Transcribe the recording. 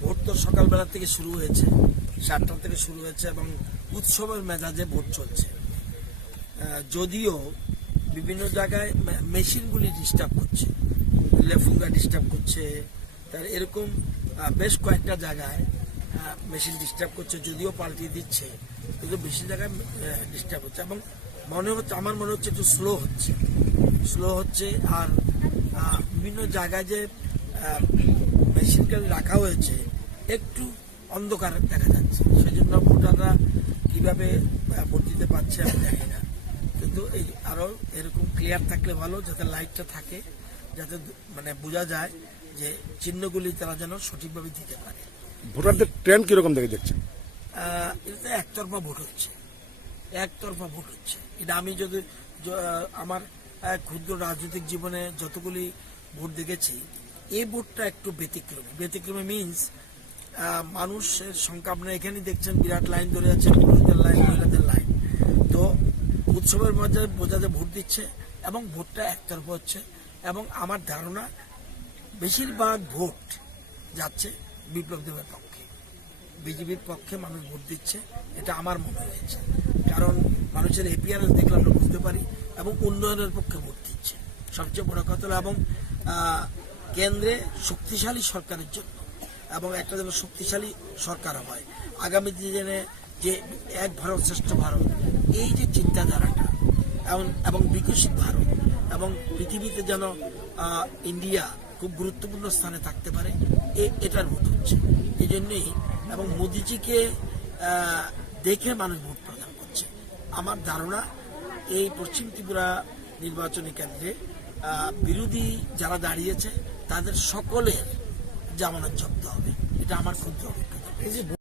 Vote তো সকালবেলা থেকে শুরু হয়েছে। সাতটা থেকে শুরু হয়েছে এবং উৎসবের মেজাজে ভোট চলছে। যদিও বিভিন্ন জায়গায় মেশিনগুলি ডিস্টার্ব করছে, লেফুঙ্গা ডিস্টার্ব করছে, তার এরকম বেশ কয়েকটা জায়গায় মেশিন ডিস্টার্ব করছে, যদিও পাল্টিয়ে দিচ্ছে, কিন্তু বেশি জায়গায় ডিস্টার্ব হচ্ছে এবং মনে হচ্ছে আমার মনে হচ্ছে একটু স্লো হচ্ছে। স্লো হচ্ছে আর বিভিন্ন জায়গায় যে মেশিনটা রাখা হয়েছে একটু অন্ধকার দেখা যাচ্ছে। সেজন্য ভোটাররা কীভাবে ভোট দিতে পারছে আমি জানি না। কিন্তু এই আরও এরকম ক্লিয়ার থাকলে ভালো যাতে লাইটটা থাকে যাতে মানে বোঝা যায় যে চিহ্নগুলি তারা যেন সঠিকভাবে দিতে পারে। ভোটারদের ট্রেন্ড কীরকম দেখে দেখছেন? আহ, এটাতে একতরফা ভোট হচ্ছে। একতরফা ভোট হচ্ছে। এটা আমি যদি আমার ক্ষুদ্র রাজনৈতিক জীবনে যতগুলি ভোট দেখেছি, এই ভোটটা একটু ব্যতিক্রমী। ব্যতিক্রমী মিনস মানুষের সংখ্যা আপনারা এখানে দেখছেন, বিরাট লাইন ধরে আছে পুরুষদের লাইন, মহিলাদের লাইন। তো উৎসবের মধ্যে বোঝাতে ভোট দিচ্ছে এবং ভোটটা একতরফা হচ্ছে এবং আমার ধারণা বেশিরভাগ ভোট যাচ্ছে বিপ্লব দেবের পক্ষে। বিজেপির পক্ষে মানুষ ভোট দিচ্ছে, এটা আমার মনে হয়েছে। কারণ মানুষের এপিয়ারেন্স দেখলে আমরা বুঝতে পারি এবং উন্নয়নের পক্ষে ভোট দিচ্ছে। সবচেয়ে বড় কথা এবং কেন্দ্রে শক্তিশালী সরকারের জন্য এবং একটা যেন শক্তিশালী সরকার হয়। আগামী দিনে যে এক ভারত শ্রেষ্ঠ ভারত, এই যে চিন্তাধারাটা এবং এবং বিকশিত ভারত এবং পৃথিবীতে যেন ইন্ডিয়া খুব গুরুত্বপূর্ণ স্থানে থাকতে পারে এটার ভোট হচ্ছে। এই জন্যই এবং মোদিজিকে দেখে মানুষ ভোট প্রদান করছে। আমার ধারণা এই পশ্চিম ত্রিপুরা নির্বাচনী কেন্দ্রে বিরোধী যারা দাঁড়িয়েছে, তাদের সকলের জামানত জব্দ হবে। এটা আমার ক্ষুদ্র অভিজ্ঞতা।